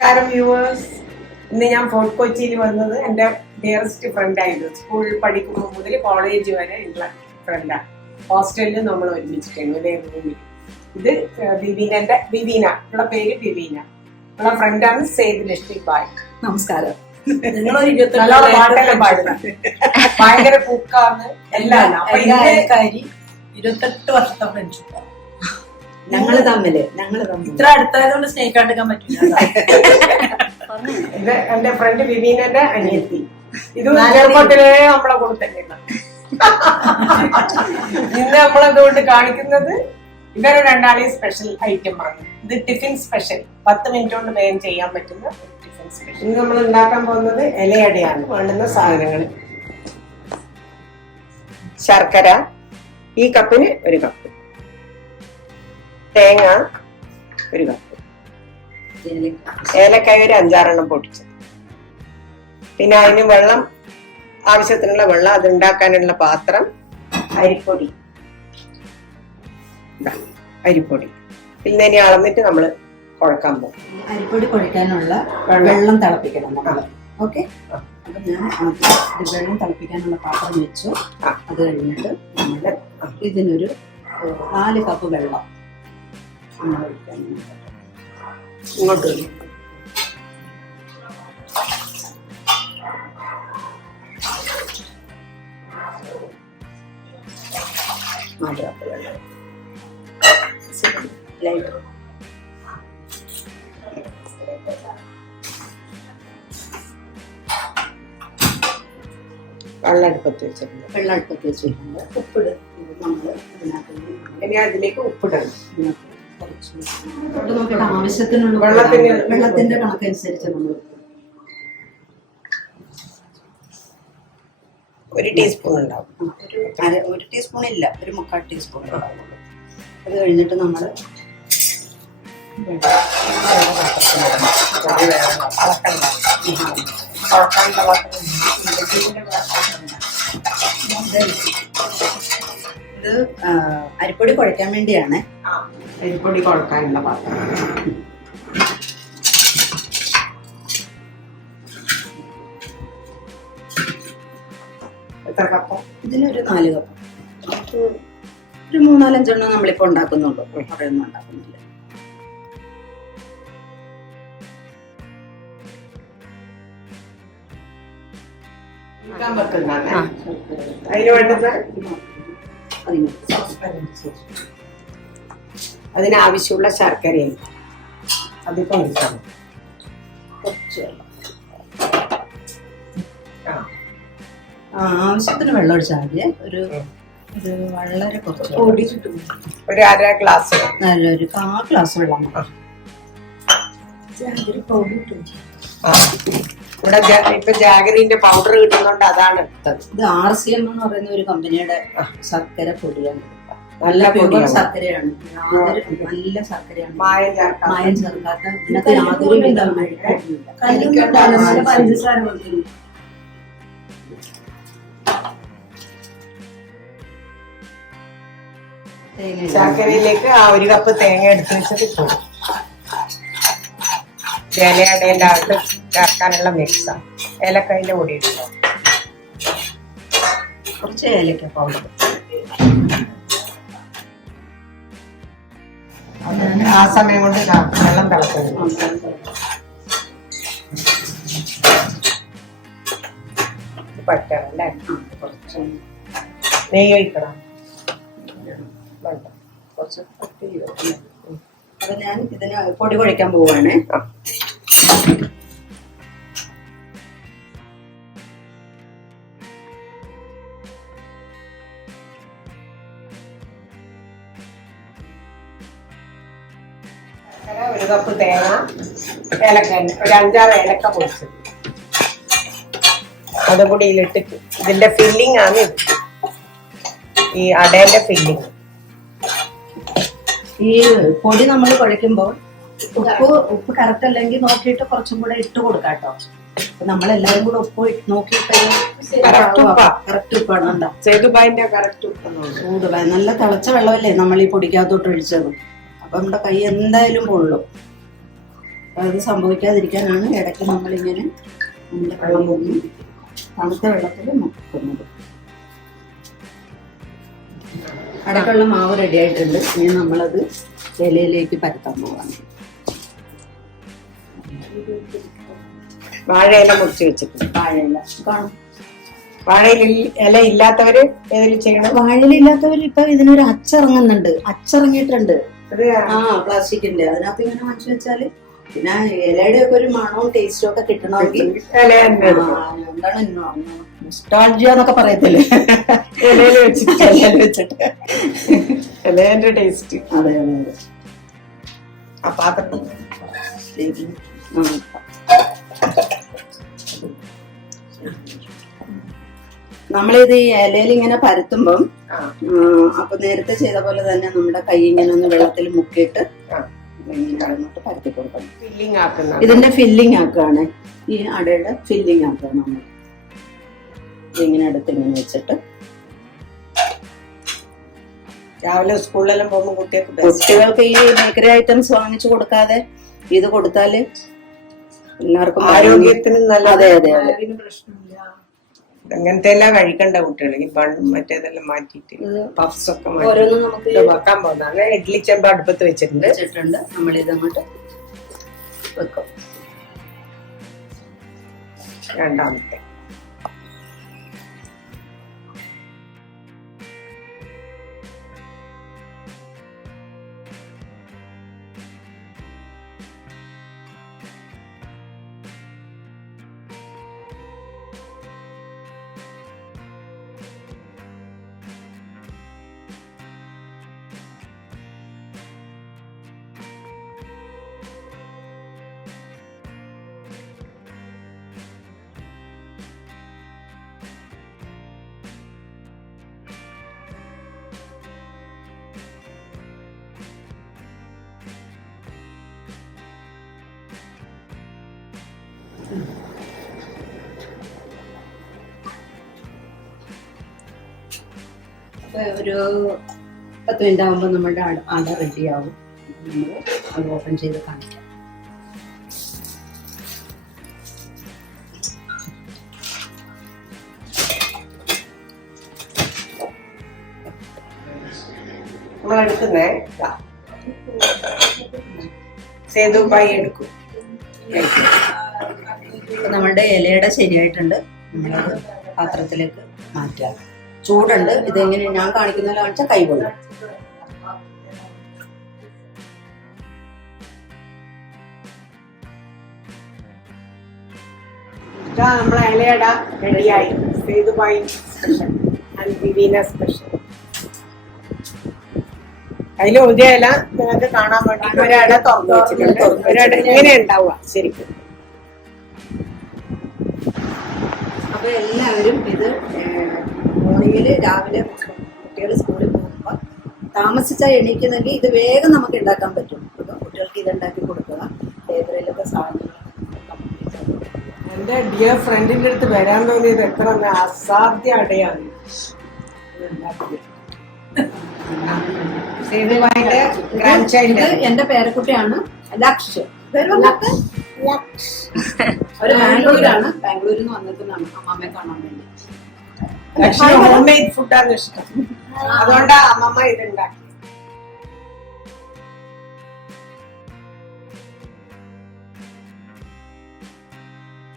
നമസ്കാരം വ്യൂവേഴ്സ്. ഇന്ന് ഞാൻ ഫോർട്ട് കൊച്ചിയിൽ വന്നത് എൻ്റെ ഡിയറസ്റ്റ് ഫ്രണ്ടായിരുന്നു. സ്കൂൾ പഠിക്കുമ്പോൾ മുതൽ കോളേജ് വരെ ഉള്ള ഫ്രണ്ടാണ്. ഹോസ്റ്റലിൽ നമ്മൾ ഒരുമിച്ചിട്ടാണ് ഒരേ റൂമിൽ. ഇത് ബിബീന ഉള്ള പേര് ബിബീന ഉള്ള ഫ്രണ്ടാണ് സെയ്ദ് ലക്ഷ്മി ബായ്. നമസ്കാരം. പാട്ടെല്ലാം പാടുന്നത് ഭയങ്കര കുക്കാന്ന് എല്ലാം. 28 വർഷത്തെ ഫ്രണ്ട്ഷിപ്പ് ഞങ്ങള് തമ്മില് ഇത്ര അടുത്തായതുകൊണ്ട് സ്നേഹിക്കാണ്ടിരിക്കാൻ പറ്റില്ല. ഇത് എന്റെ ഫ്രണ്ട് ബിബീനന്റെ അനിയത്തി. ഇത് ചെറുപ്പത്തിലേ നമ്മളെ കൂടെ തന്നെയാണ്. ഇന്ന് നമ്മളെന്തുകൊണ്ട് കാണിക്കുന്നത് ഇവരെ രണ്ടാളെയും സ്പെഷ്യൽ ഐറ്റം ആണ്. ഇത് ടിഫിൻ സ്പെഷ്യൽ. 10 മിനിറ്റ് കൊണ്ട് വേഗം ചെയ്യാൻ പറ്റുന്ന ടിഫിൻ സ്പെഷ്യൽ. ഇന്ന് നമ്മൾ ഉണ്ടാക്കാൻ പോകുന്നത് ഇലയടയാണ്. വേണ്ടുന്ന സാധനങ്ങൾ: ശർക്കര ഈ കപ്പിന് 1 കപ്പ്, തേങ്ങ 1 കപ്പ്, ഏലക്കായ 5-6 പൊട്ടിച്ചത്, പിന്നെ അതിന് വെള്ളം, ആവശ്യത്തിനുള്ള വെള്ളം, അത് ഉണ്ടാക്കാനുള്ള പാത്രം, അരിപ്പൊടി. പിന്നെ ഇനി അളന്നിട്ട് നമ്മള് കുഴക്കാൻ പോകും. അരിപ്പൊടി കുഴക്കാനുള്ള വെള്ളം തിളപ്പിക്കണം നമ്മള്. ഓക്കെ, അപ്പൊ ഞാൻ വെള്ളം തിളപ്പിക്കാനുള്ള പാത്രം വെച്ചു. അത് കഴിഞ്ഞിട്ട് നമ്മള് ഇതിനൊരു 4 കപ്പ് വെള്ളം ഇങ്ങോട്ട് വെള്ളം അടുപ്പത്ത് വെച്ചിട്ടുണ്ട്. ഉപ്പിട്. നമ്മള് ഇനി അതിലേക്ക് ഉപ്പിടണം. നോക്കിയിട്ട് ആവശ്യത്തിനുള്ള വെള്ളത്തിന്റെ കണക്കനുസരിച്ച് നമ്മൾ 1 ടീസ്പൂൺ ഉണ്ടാവും. 1 ടീസ്പൂൺ ഇല്ല, 1/4 ടീസ്പൂൺ ഉണ്ടാവും. അത് കഴിഞ്ഞിട്ട് നമ്മൾ ഇത് അരിപ്പൊടി കുഴക്കാൻ വേണ്ടിയാണ്. അരിപ്പൊടി കുഴക്കാനുള്ള പാത്രം. എത്ര കപ്പ്? ഇതിനൊരു 4 കപ്പ്. നമുക്ക് ഒരു 3-4 എണ്ണം നമ്മളിപ്പോ ഉണ്ടാക്കുന്നുള്ളൂ, കുറേയൊന്നും ഉണ്ടാക്കുന്നില്ല. അതിന് വേണ്ടത് അതിനാവശ്യമുള്ള ശർക്കരയും അതിപ്പോ കുറച്ച് വെള്ളം, ആവശ്യത്തിന് വെള്ളം ഒഴിച്ചാൽ മതി. ഒരു വളരെ കുറച്ച് ഒരു 1/2 ഗ്ലാസ്, നല്ലൊരു 1/4 ഗ്ലാസ് വെള്ളം. ഇവിടെ ഇപ്പൊ ജാഗരീന്റെ പൗഡർ കിട്ടുന്നോണ്ട് അതാണ് എടുത്തത്. ഇത് RCM എന്ന് പറയുന്ന ഒരു കമ്പനിയുടെ ശർക്കര പൊടിയാണ്. നല്ല പ്യൂർ ശർക്കരയാണ്, നല്ല ശർക്കരയാണ്, മായം ചേർക്കാത്ത. ഇതിനകത്ത് യാതൊരു വിധ പഞ്ചസാര കൊടുക്കുന്നു. ശർക്കരയിലേക്ക് 1 കപ്പ് തേങ്ങ എടുത്ത് വെച്ചത് ഇട്ടു. ഇലയടേന്റെ അകത്ത് ചേർക്കാനുള്ള മിക്സാണ്. ഏലക്കായന്റെ പൊടി ഇട്ടു, കുറച്ച് ഏലക്ക പൗഡർ. ആ സമയം കൊണ്ട് വെള്ളം തിളക്കുന്നു. പറ്റണം അല്ലേ? കുറച്ച് നെയ്യ് ഒഴിക്കണം. കുറച്ച് അപ്പൊ ഞാൻ ഇതിന് പൊടി കുഴക്കാൻ പോവാണ്. ഒരു കപ്പ് തേങ്ങ, ഏലക്ക, ഒരു 5-6 ഏലക്ക പൊടിച്ചത് അതും കൂടി ഇതിലിട്ടിട്ട്, ഇതിന്റെ ഫില്ലിംഗ് ആണ് ഈ അടേന്റെ ഫില്ലിംഗ്. ഈ പൊടി നമ്മൾ കുഴയ്ക്കുമ്പോൾ ഉപ്പ് കറക്റ്റ് അല്ലെങ്കിൽ നോക്കിയിട്ട് കുറച്ചും കൂടെ ഇട്ട് കൊടുക്കാം കേട്ടോ. അപ്പൊ നമ്മളെല്ലാരും കൂടെ ഉപ്പ് നോക്കിയിട്ട് കറക്റ്റ് ഉപ്പാണ്. എന്താ സേതുബായിന്റെ കറക്റ്റ് ഉപ്പ്. നല്ല തിളച്ച വെള്ളമല്ലേ നമ്മൾ ഈ പൊടിക്കകത്തോട്ട് ഒഴിച്ചത്. അപ്പൊ നമ്മുടെ കൈ എന്തായാലും പൊള്ളും. അത് സംഭവിക്കാതിരിക്കാനാണ് ഇടയ്ക്ക് നമ്മളിങ്ങനെ നമ്മുടെ വെള്ളം മുങ്ങി തണുത്ത വെള്ളത്തിൽ മുക്കുന്നത്. അടക്കമുള്ള മാവ് റെഡി ആയിട്ടുണ്ട്. ഇനി നമ്മളത് ഇലയിലേക്ക് പരത്താൻ പോവാണ്. വാഴയില മുറിച്ച് വെച്ചിട്ടുണ്ട്. വാഴയില കാണും. വാഴയില ഇല്ലാത്തവര് ഏതിൽ ചെയ്യണം? വാഴയിലില്ലാത്തവർ ഇപ്പൊ ഇതിനൊരു അച്ചിറങ്ങുന്നുണ്ട്, അച്ചിറങ്ങിയിട്ടുണ്ട്. പ്ലാസ്റ്റിക്കിന്റെ അതിനകത്ത് ഇങ്ങനെ വാങ്ങിച്ചു വെച്ചാല് പിന്നെ ഇലയുടെ ഒക്കെ ഒരു മണവും ടേസ്റ്റും ഒക്കെ കിട്ടണമെങ്കിൽ എന്താണ് നൊസ്റ്റാൾജിയ എന്നൊക്കെ പറയത്തില്ലേ, ഇലയിൽ വെച്ചിട്ട് ഇലേന്റെ ടേസ്റ്റ്. അതെ അതെ അതെ. ആ പാത്രം നമ്മളിത് ഈ ഇലയിൽ ഇങ്ങനെ പരത്തുമ്പം അപ്പൊ നേരത്തെ ചെയ്ത പോലെ തന്നെ നമ്മുടെ കൈ ഇങ്ങനെ ഒന്ന് വെള്ളത്തിൽ മുക്കിയിട്ട് ഇങ്ങോട്ട് പരത്തി കൊടുക്കണം. ഇതിന്റെ ഫില്ലിങ് ആക്കുകയാണ്, ഈ അടയുടെ ഫില്ലിങ് ആക്കുക. നമ്മൾ ഇങ്ങനെ അടുത്ത് ഇങ്ങനെ വെച്ചിട്ട് രാവിലെ സ്കൂളിലെല്ലാം പോകുമ്പോൾ കുട്ടികൾക്ക് ഈ ബേക്കറി ഐറ്റംസ് വാങ്ങിച്ചു കൊടുക്കാതെ ഇത് കൊടുത്താല് എല്ലാവർക്കും ആരോഗ്യത്തിന് നല്ല. അതെ അതെ അതെ. അങ്ങനത്തെ എല്ലാം കഴിക്കണ്ട കുട്ടികൾ. ഈ മറ്റേതെല്ലാം മാറ്റിയിട്ട് പഫ്സ് ഒക്കെ വെക്കാൻ പോകുന്നതാണ്. ഇഡ്ലി ചെമ്പ് അടുപ്പത്ത് വെച്ചിട്ടുണ്ട്. നമ്മൾ ഇതങ്ങോട്ട് വെക്കും. രണ്ടാമത്തെ ഒരു 10 മിനിറ്റ് ആകുമ്പോൾ നമ്മുടെ അട റെഡിയാവും. നമ്മൾ അത് ഓപ്പൺ ചെയ്ത് കാണിക്കാം. നമ്മളെടുക്കുന്നേ സേതുബായി എടുക്കും. നമ്മളുടെ ഇലയുടെ ശരിയായിട്ടുണ്ട്. നമ്മളത് പാത്രത്തിലേക്ക് മാറ്റാം. ചൂടുണ്ട്. ഇതെങ്ങനെ ഞാൻ കാണിക്കുന്ന കാണിച്ചാൽ കൈ കൊള്ളും. നമ്മളെ ഇലയട റെഡിയായി. സേതുബായി സ്പെഷ്യൽ ആൻഡ് വിവീന സ്പെഷ്യൽ. അതിൽ ഒരു ഇല നിങ്ങൾക്ക് കാണാൻ വേണ്ടി ഒരട തുറന്നു വെച്ചിട്ടുണ്ട്. ഒരട ഇങ്ങനെ ഉണ്ടാവുക ശരിക്കും. അപ്പൊ എല്ലാവരും ഇത് മോർണിംഗില് രാവിലെ കുട്ടികൾ സ്കൂളിൽ പോകുമ്പോൾ താമസിച്ചാൽ എണീക്കുന്നെങ്കിൽ ഇത് വേഗം നമുക്ക് ഉണ്ടാക്കാൻ പറ്റും. അപ്പോൾ കുട്ടികൾക്ക് ഇത് ഉണ്ടാക്കി കൊടുക്കുക. ലൈബ്രറിയിലൊക്കെ സാധനങ്ങൾ. എന്റെ ഡിയർ ഫ്രണ്ടിന്റെ അടുത്ത് വരാൻ തോന്നിയത് എത്ര അസാധ്യ അടയാണ്. എന്റെ പേരക്കുട്ടിയാണ് ലക്ഷ്. ഒരു ബാംഗ്ലൂരാണ്. ബാംഗ്ലൂരിൽ നിന്ന് വന്നിട്ടുള്ളതാണ് അമ്മമ്മയെ കാണാൻ വേണ്ടി. ഹോം മെയ്ഡ് ഫുഡാണ് ഇഷ്ടം. അതുകൊണ്ടാ അമ്മമ്മ ഇതുണ്ടാക്കി.